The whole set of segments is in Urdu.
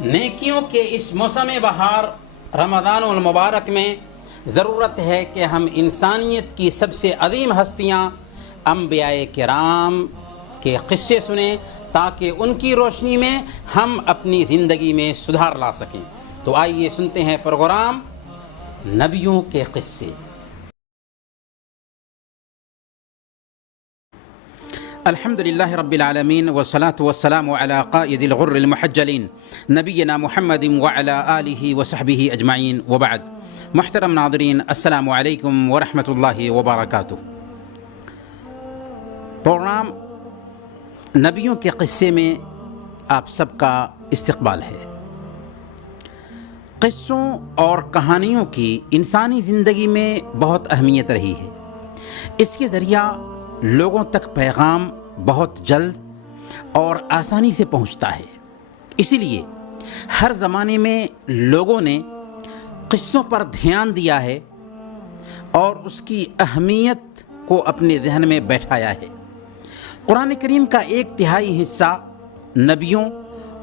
نیکیوں کے اس موسم بہار رمضان المبارک میں ضرورت ہے کہ ہم انسانیت کی سب سے عظیم ہستیاں انبیاء کرام کے قصے سنیں تاکہ ان کی روشنی میں ہم اپنی زندگی میں سدھار لا سکیں۔ تو آئیے سنتے ہیں پروگرام نبیوں کے قصے۔ الحمد للہ رب العالمین والصلاة والسلام علی قائد الغر المحجلین نبینا محمد وعلی آلہ وصحبہ اجمعین وبعد۔ محترم ناظرین، السلام علیکم ورحمۃ اللہ وبرکاتہ۔ پروگرام نبیوں کے قصے میں آپ سب کا استقبال ہے۔ قصوں اور کہانیوں کی انسانی زندگی میں بہت اہمیت رہی ہے۔ اس کے ذریعہ لوگوں تک پیغام بہت جلد اور آسانی سے پہنچتا ہے۔ اسی لیے ہر زمانے میں لوگوں نے قصوں پر دھیان دیا ہے اور اس کی اہمیت کو اپنے ذہن میں بیٹھایا ہے۔ قرآن کریم کا 1/3 حصہ نبیوں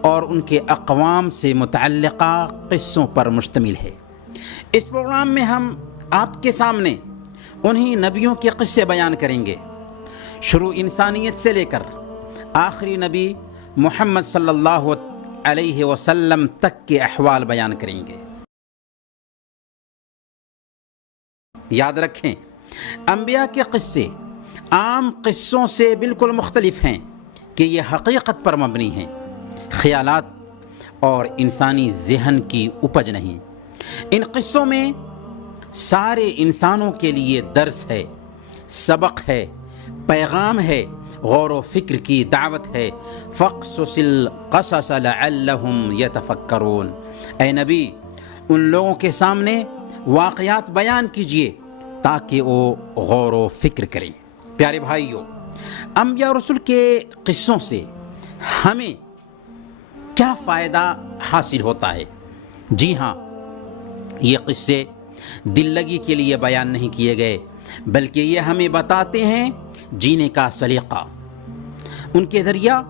اور ان کے اقوام سے متعلقہ قصوں پر مشتمل ہے۔ اس پروگرام میں ہم آپ کے سامنے انہی نبیوں کے قصے بیان کریں گے، شروع انسانیت سے لے کر آخری نبی محمد صلی اللہ علیہ وسلم تک کے احوال بیان کریں گے۔ یاد رکھیں، انبیاء کے قصے عام قصوں سے بالکل مختلف ہیں کہ یہ حقیقت پر مبنی ہیں، خیالات اور انسانی ذہن کی اپج نہیں۔ ان قصوں میں سارے انسانوں کے لیے درس ہے، سبق ہے، پیغام ہے، غور و فکر کی دعوت ہے۔ فَاقْصُصِ الْقَصَصَ لَعَلَّهُمْ يَتَفَكَّرُونَ، اے نبی ان لوگوں کے سامنے واقعات بیان کیجئے تاکہ وہ غور و فکر کریں۔ پیارے بھائیوں، انبیاء رسول کے قصوں سے ہمیں کیا فائدہ حاصل ہوتا ہے؟ جی ہاں، یہ قصے دل لگی کے لیے بیان نہیں کیے گئے، بلکہ یہ ہمیں بتاتے ہیں جینے کا سلیقہ۔ ان کے ذریعہ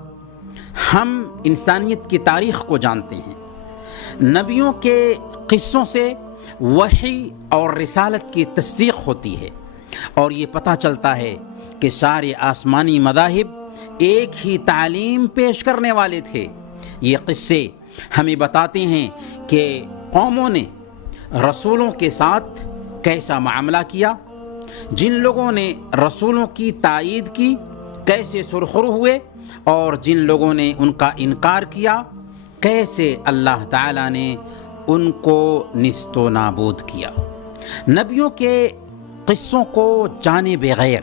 ہم انسانیت کی تاریخ کو جانتے ہیں۔ نبیوں کے قصوں سے وحی اور رسالت کی تصدیق ہوتی ہے اور یہ پتہ چلتا ہے کہ سارے آسمانی مذاہب ایک ہی تعلیم پیش کرنے والے تھے۔ یہ قصے ہمیں بتاتے ہیں کہ قوموں نے رسولوں کے ساتھ کیسا معاملہ کیا، جن لوگوں نے رسولوں کی تائید کی کیسے سرخرو ہوئے، اور جن لوگوں نے ان کا انکار کیا کیسے اللہ تعالیٰ نے ان کو نیست و نابود کیا۔ نبیوں کے قصوں کو جانے بغیر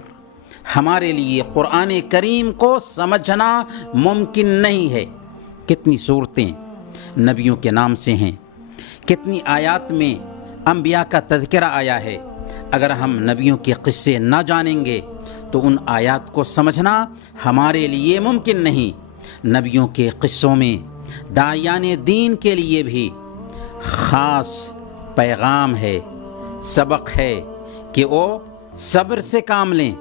ہمارے لیے قرآن کریم کو سمجھنا ممکن نہیں ہے۔ کتنی صورتیں نبیوں کے نام سے ہیں، کتنی آیات میں انبیاء کا تذکرہ آیا ہے۔ اگر ہم نبیوں کے قصے نہ جانیں گے تو ان آیات کو سمجھنا ہمارے لیے ممکن نہیں۔ نبیوں کے قصوں میں داعیان دین کے لیے بھی خاص پیغام ہے، سبق ہے کہ وہ صبر سے کام لیں،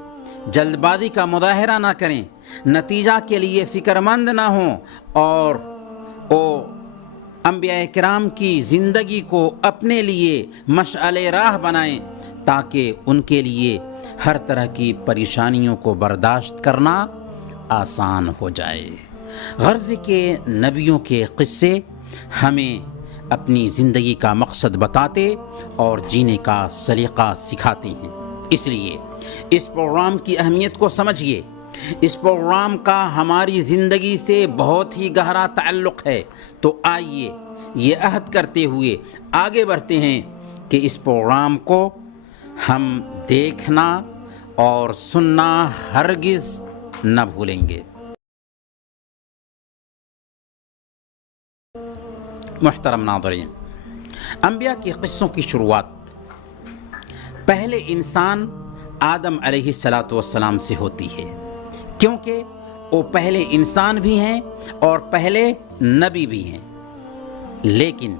جلد بازی کا مظاہرہ نہ کریں، نتیجہ کے لیے فکر مند نہ ہوں، اور وہ انبیاء کرام کی زندگی کو اپنے لیے مشعل راہ بنائیں تاکہ ان کے لیے ہر طرح کی پریشانیوں کو برداشت کرنا آسان ہو جائے۔ غرض کہ نبیوں کے قصے ہمیں اپنی زندگی کا مقصد بتاتے اور جینے کا سلیقہ سکھاتے ہیں۔ اس لیے اس پروگرام کی اہمیت کو سمجھیے۔ اس پروگرام کا ہماری زندگی سے بہت ہی گہرا تعلق ہے۔ تو آئیے یہ عہد کرتے ہوئے آگے بڑھتے ہیں کہ اس پروگرام کو ہم دیکھنا اور سننا ہرگز نہ بھولیں گے۔ محترم ناظرین، انبیاء کے قصوں کی شروعات پہلے انسان آدم علیہ السلام سے ہوتی ہے، کیونکہ وہ پہلے انسان بھی ہیں اور پہلے نبی بھی ہیں۔ لیکن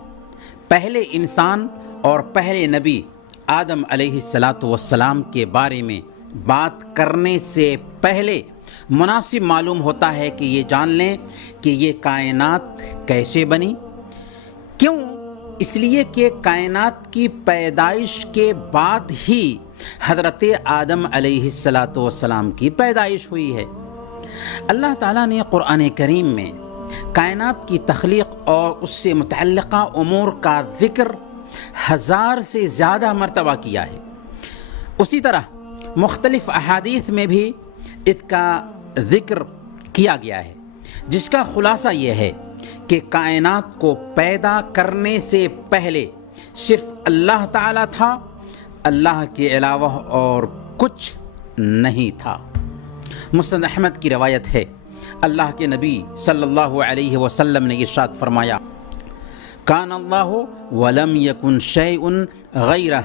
پہلے انسان اور پہلے نبی آدم علیہ السلام کے بارے میں بات کرنے سے پہلے مناسب معلوم ہوتا ہے کہ یہ جان لیں کہ یہ کائنات کیسے بنی، کیوں؟ اس لیے کہ کائنات کی پیدائش کے بعد ہی حضرت آدم علیہ السلام کی پیدائش ہوئی ہے۔ اللہ تعالیٰ نے قرآن کریم میں کائنات کی تخلیق اور اس سے متعلقہ امور کا ذکر 1000 سے زیادہ مرتبہ کیا ہے۔ اسی طرح مختلف احادیث میں بھی اس کا ذکر کیا گیا ہے، جس کا خلاصہ یہ ہے کہ کائنات کو پیدا کرنے سے پہلے صرف اللہ تعالیٰ تھا، اللہ کے علاوہ اور کچھ نہیں تھا۔ مسند احمد کی روایت ہے، اللہ کے نبی صلی اللہ علیہ وسلم نے ارشاد فرمایا، کان اللہ ولم یکن شیء غیرہ،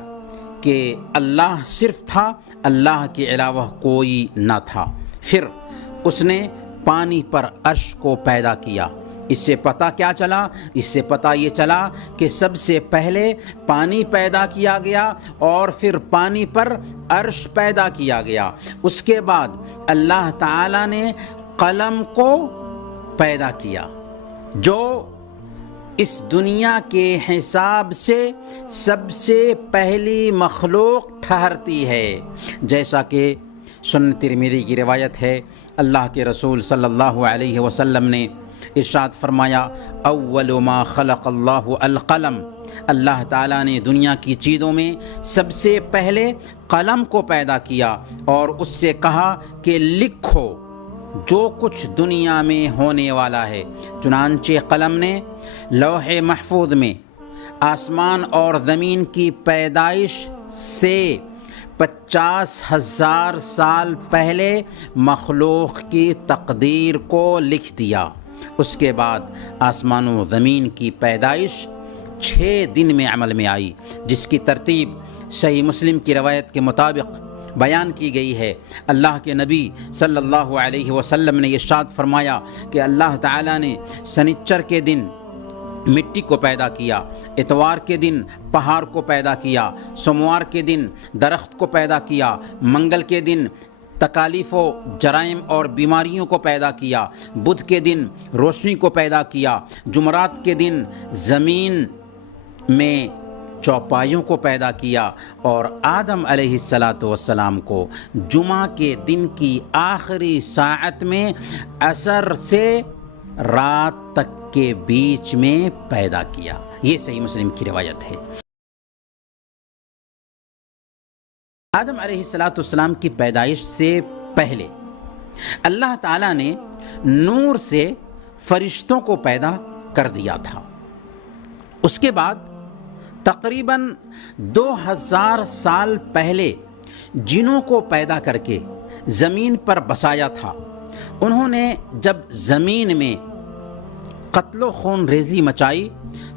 کہ اللہ صرف تھا، اللہ کے علاوہ کوئی نہ تھا۔ پھر اس نے پانی پر عرش کو پیدا کیا۔ اس سے پتہ کیا چلا؟ اس سے پتہ یہ چلا کہ سب سے پہلے پانی پیدا کیا گیا اور پھر پانی پر عرش پیدا کیا گیا۔ اس کے بعد اللہ تعالیٰ نے قلم کو پیدا کیا، جو اس دنیا کے حساب سے سب سے پہلی مخلوق ٹھہرتی ہے، جیسا کہ سنن ترمذی کی روایت ہے، اللہ کے رسول صلی اللہ علیہ وسلم نے ارشاد فرمایا، اول ما خلق اللہ القلم، اللہ تعالیٰ نے دنیا کی چیزوں میں سب سے پہلے قلم کو پیدا کیا اور اس سے کہا کہ لکھو جو کچھ دنیا میں ہونے والا ہے۔ چنانچہ قلم نے لوح محفوظ میں آسمان اور زمین کی پیدائش سے 50,000 سال پہلے مخلوق کی تقدیر کو لکھ دیا۔ اس کے بعد آسمان و زمین کی پیدائش 6 دن میں عمل میں آئی، جس کی ترتیب صحیح مسلم کی روایت کے مطابق بیان کی گئی ہے۔ اللہ کے نبی صلی اللہ علیہ وسلم نے ارشاد فرمایا کہ اللہ تعالیٰ نے سنیچر کے دن مٹی کو پیدا کیا، اتوار کے دن پہاڑ کو پیدا کیا، سوموار کے دن درخت کو پیدا کیا، منگل کے دن تکالیف و جرائم اور بیماریوں کو پیدا کیا، بدھ کے دن روشنی کو پیدا کیا، جمعرات کے دن زمین میں چوپایوں کو پیدا کیا، اور آدم علیہ السلام کو جمعہ کے دن کی آخری ساعت میں عصر سے رات تک کے بیچ میں پیدا کیا۔ یہ صحیح مسلم کی روایت ہے۔ آدم علیہ السلام کی پیدائش سے پہلے اللہ تعالیٰ نے نور سے فرشتوں کو پیدا کر دیا تھا۔ اس کے بعد تقریباً 2000 سال پہلے جنوں کو پیدا کر کے زمین پر بسایا تھا۔ انہوں نے جب زمین میں قتل و خون ریزی مچائی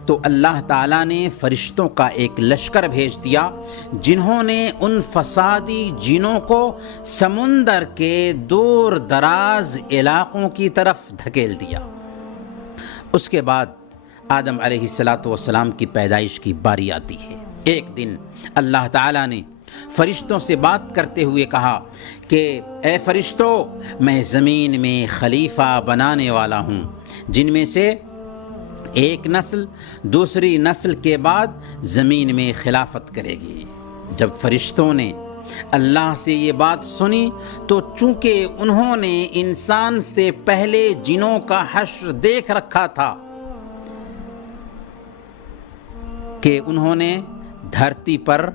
تو اللہ تعالیٰ نے فرشتوں کا ایک لشکر بھیج دیا، جنہوں نے ان فسادی جنوں کو سمندر کے دور دراز علاقوں کی طرف دھکیل دیا۔ اس کے بعد آدم علیہ السلام کی پیدائش کی باری آتی ہے۔ ایک دن اللہ تعالیٰ نے فرشتوں سے بات کرتے ہوئے کہا کہ اے فرشتوں، میں زمین میں خلیفہ بنانے والا ہوں، جن میں سے ایک نسل دوسری نسل کے بعد زمین میں خلافت کرے گی۔ جب فرشتوں نے اللہ سے یہ بات سنی تو چونکہ انہوں نے انسان سے پہلے جنوں کا حشر دیکھ رکھا تھا کہ انہوں نے دھرتی پر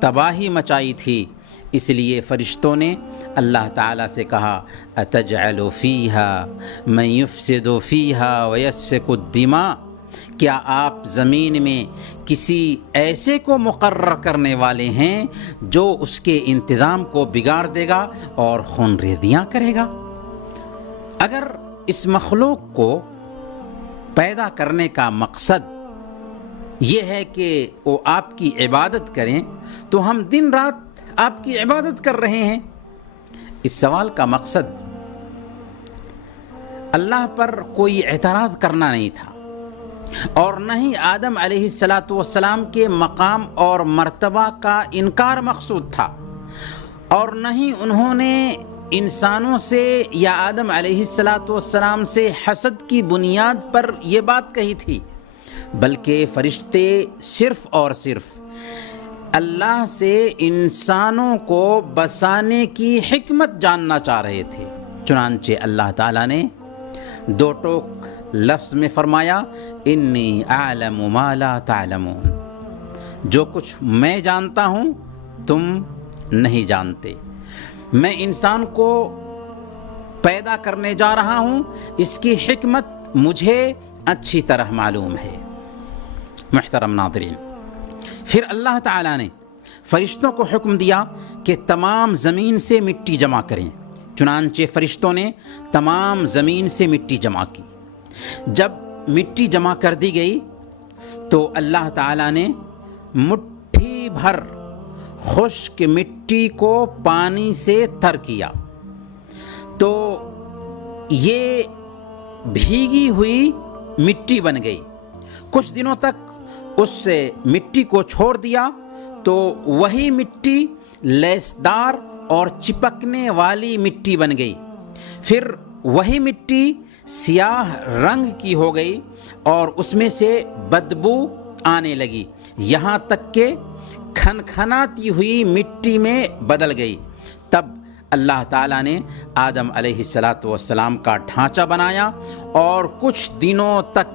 تباہی مچائی تھی، اس لیے فرشتوں نے اللہ تعالیٰ سے کہا، اتجعل فیہا من یفسد فیہا ویسفک الدماء، کیا آپ زمین میں کسی ایسے کو مقرر کرنے والے ہیں جو اس کے انتظام کو بگاڑ دے گا اور خون ریزیاں کرے گا؟ اگر اس مخلوق کو پیدا کرنے کا مقصد یہ ہے کہ وہ آپ کی عبادت کریں تو ہم دن رات آپ کی عبادت کر رہے ہیں۔ اس سوال کا مقصد اللہ پر کوئی اعتراض کرنا نہیں تھا، اور نہ ہی آدم علیہ السلام کے مقام اور مرتبہ کا انکار مقصود تھا، اور نہ ہی انہوں نے انسانوں سے یا آدم علیہ السلام سے حسد کی بنیاد پر یہ بات کہی تھی، بلکہ فرشتے صرف اور صرف اللہ سے انسانوں کو بسانے کی حکمت جاننا چاہ رہے تھے۔ چنانچہ اللہ تعالیٰ نے دو ٹوک لفظ میں فرمایا، انی اعلم ما لا تعلمون، جو کچھ میں جانتا ہوں تم نہیں جانتے۔ میں انسان کو پیدا کرنے جا رہا ہوں، اس کی حکمت مجھے اچھی طرح معلوم ہے۔ محترم ناظرین، پھر اللہ تعالیٰ نے فرشتوں کو حکم دیا کہ تمام زمین سے مٹی جمع کریں۔ چنانچہ فرشتوں نے تمام زمین سے مٹی جمع کی۔ جب مٹی جمع کر دی گئی تو اللہ تعالیٰ نے مٹھی بھر خشک مٹی کو پانی سے تر کیا، تو یہ بھیگی ہوئی مٹی بن گئی۔ کچھ دنوں تک اس مٹی کو چھوڑ دیا تو وہی مٹی لیسدار اور چپکنے والی مٹی بن گئی۔ پھر وہی مٹی سیاہ رنگ کی ہو گئی اور اس میں سے بدبو آنے لگی، یہاں تک کہ کھنکھناتی ہوئی مٹی میں بدل گئی۔ تب اللہ تعالیٰ نے آدم علیہ السلام کا ڈھانچہ بنایا اور کچھ دنوں تک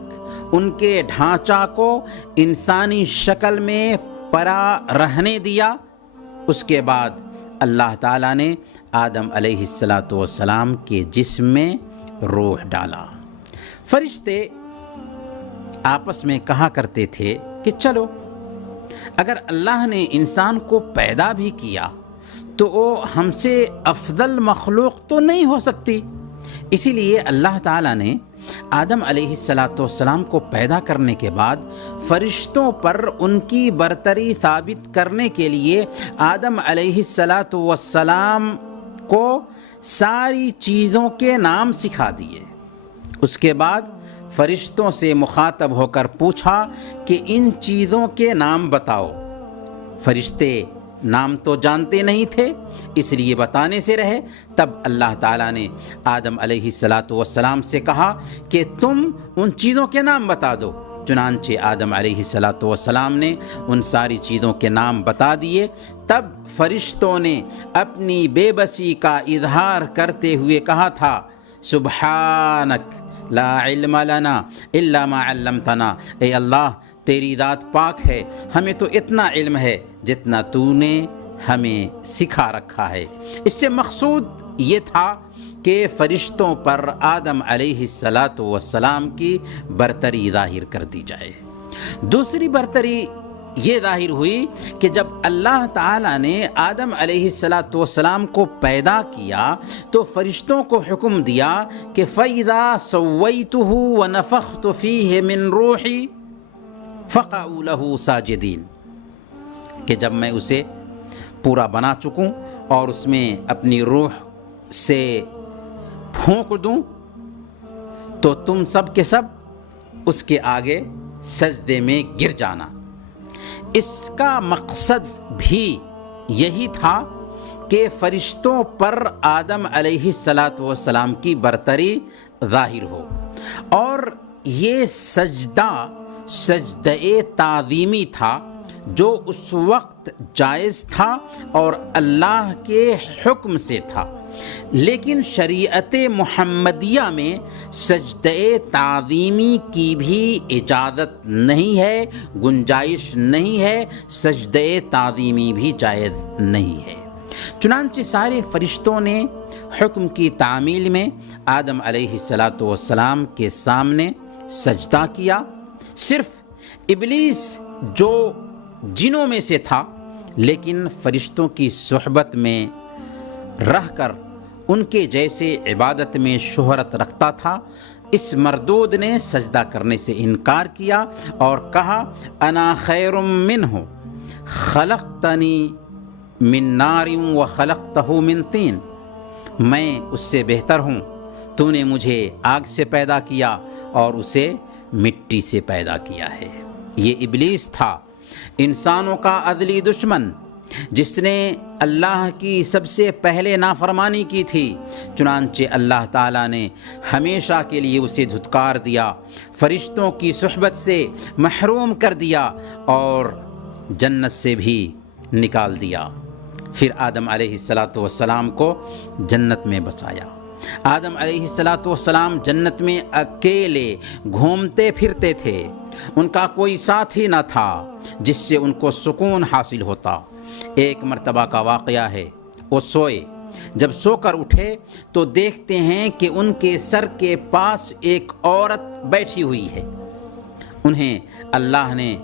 ان کے ڈھانچہ کو انسانی شکل میں پڑا رہنے دیا۔ اس کے بعد اللہ تعالیٰ نے آدم علیہ السلام کے جسم میں روح ڈالا۔ فرشتے آپس میں کہا کرتے تھے کہ چلو، اگر اللہ نے انسان کو پیدا بھی کیا تو وہ ہم سے افضل مخلوق تو نہیں ہو سکتی۔ اسی لیے اللہ تعالیٰ نے آدم علیہ السلام کو پیدا کرنے کے بعد فرشتوں پر ان کی برتری ثابت کرنے کے لیے آدم علیہ السلام کو ساری چیزوں کے نام سکھا دیے۔ اس کے بعد فرشتوں سے مخاطب ہو کر پوچھا کہ ان چیزوں کے نام بتاؤ۔ فرشتے نام تو جانتے نہیں تھے، اس لیے بتانے سے رہے۔ تب اللہ تعالیٰ نے آدم علیہ السلام سے کہا کہ تم ان چیزوں کے نام بتا دو۔ چنانچہ آدم علیہ السلام نے ان ساری چیزوں کے نام بتا دیے۔ تب فرشتوں نے اپنی بے بسی کا اظہار کرتے ہوئے کہا تھا، سبحانک لا علم لنا الا ما علمتنا، اے اللہ تیری ذات پاک ہے، ہمیں تو اتنا علم ہے جتنا تو نے ہمیں سکھا رکھا ہے۔ اس سے مقصود یہ تھا کہ فرشتوں پر آدم علیہ السلام کی برتری ظاہر کر دی جائے۔ دوسری برتری یہ ظاہر ہوئی کہ جب اللہ تعالیٰ نے آدم علیہ السلام کو پیدا کیا تو فرشتوں کو حکم دیا کہ فَإِذَا سَوَّيْتُهُ وَنَفَخْتُ فِيهِ مِن رُوحِي فَقَعُوا لَهُ سَاجِدِينَ، کہ جب میں اسے پورا بنا چکوں اور اس میں اپنی روح سے پھونک دوں تو تم سب کے سب اس کے آگے سجدے میں گر جانا۔ اس کا مقصد بھی یہی تھا کہ فرشتوں پر آدم علیہ السلام کی برتری ظاہر ہو، اور یہ سجدہ تعظیمی تھا جو اس وقت جائز تھا اور اللہ کے حکم سے تھا۔ لیکن شریعت محمدیہ میں سجدہ تعظیمی کی بھی اجازت نہیں ہے، گنجائش نہیں ہے، سجدہ تعظیمی بھی جائز نہیں ہے۔ چنانچہ سارے فرشتوں نے حکم کی تعمیل میں آدم علیہ السلام کے سامنے سجدہ کیا۔ صرف ابلیس جو جنوں میں سے تھا لیکن فرشتوں کی صحبت میں رہ کر ان کے جیسے عبادت میں شہرت رکھتا تھا، اس مردود نے سجدہ کرنے سے انکار کیا اور کہا، انا خیر منہ خلقتنی من نار وخلقتہ من طین، میں اس سے بہتر ہوں، تو نے مجھے آگ سے پیدا کیا اور اسے مٹی سے پیدا کیا ہے۔ یہ ابلیس تھا، انسانوں کا ازلی دشمن، جس نے اللہ کی سب سے پہلے نافرمانی کی تھی، چنانچہ اللہ تعالیٰ نے ہمیشہ کے لیے اسے دھتکار دیا، فرشتوں کی صحبت سے محروم کر دیا اور جنت سے بھی نکال دیا۔ پھر آدم علیہ السلام کو جنت میں بسایا۔ آدم علیہ السلام جنت میں اکیلے گھومتے پھرتے تھے، ان کا کوئی ساتھی نہ تھا جس سے ان کو سکون حاصل ہوتا۔ ایک مرتبہ کا واقعہ ہے، وہ سوئے، جب سو کر اٹھے تو دیکھتے ہیں کہ ان کے سر کے پاس ایک عورت بیٹھی ہوئی ہے۔ انہیں اللہ نے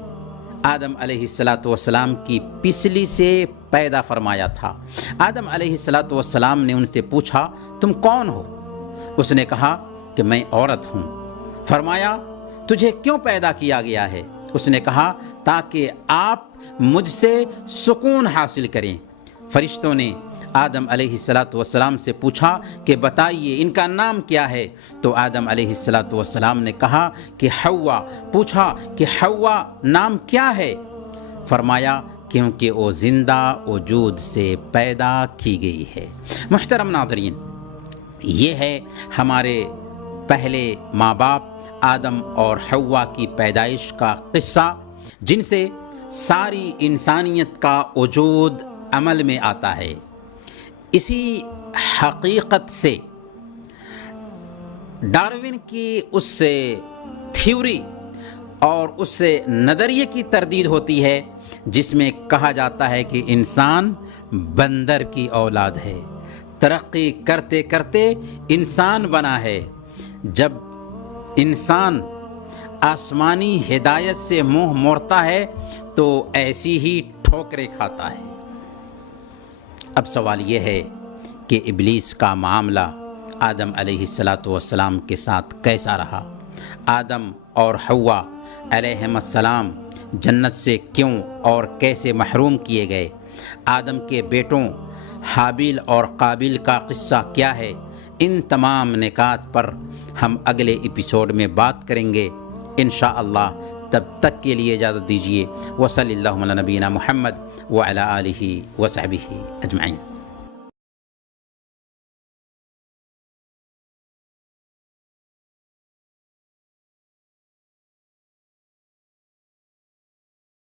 آدم علیہ السلام کی پسلی سے پیدا فرمایا تھا۔ آدم علیہ السلام نے ان سے پوچھا، تم کون ہو؟ اس نے کہا کہ میں عورت ہوں۔ فرمایا، تجھے کیوں پیدا کیا گیا ہے؟ اس نے کہا، تاکہ آپ مجھ سے سکون حاصل کریں۔ فرشتوں نے آدم علیہ السلام سے پوچھا کہ بتائیے ان کا نام کیا ہے؟ تو آدم علیہ السلام نے کہا کہ حوا۔ پوچھا کہ حوا نام کیا ہے؟ فرمایا، کیونکہ وہ زندہ وجود سے پیدا کی گئی ہے۔ محترم ناظرین، یہ ہے ہمارے پہلے ماں باپ آدم اور حوا کی پیدائش کا قصہ، جن سے ساری انسانیت کا وجود عمل میں آتا ہے۔ اسی حقیقت سے ڈارون کی اس تھیوری اور اس نظریے کی تردید ہوتی ہے جس میں کہا جاتا ہے کہ انسان بندر کی اولاد ہے، ترقی کرتے کرتے انسان بنا ہے۔ جب انسان آسمانی ہدایت سے منہ موڑتا ہے تو ایسی ہی ٹھوکریں کھاتا ہے۔ اب سوال یہ ہے کہ ابلیس کا معاملہ آدم علیہ السلام کے ساتھ کیسا رہا؟ آدم اور حوا علیہم السلام جنت سے کیوں اور کیسے محروم کیے گئے؟ آدم کے بیٹوں حابیل اور قابیل کا قصہ کیا ہے؟ ان تمام نکات پر ہم اگلے ایپیسوڈ میں بات کریں گے انشاءاللہ۔ تب تک کے لیے اجازت دیجیے۔ وصلی اللہ علی نبینا محمد وعلی آلہ وصحبہ اجمعین۔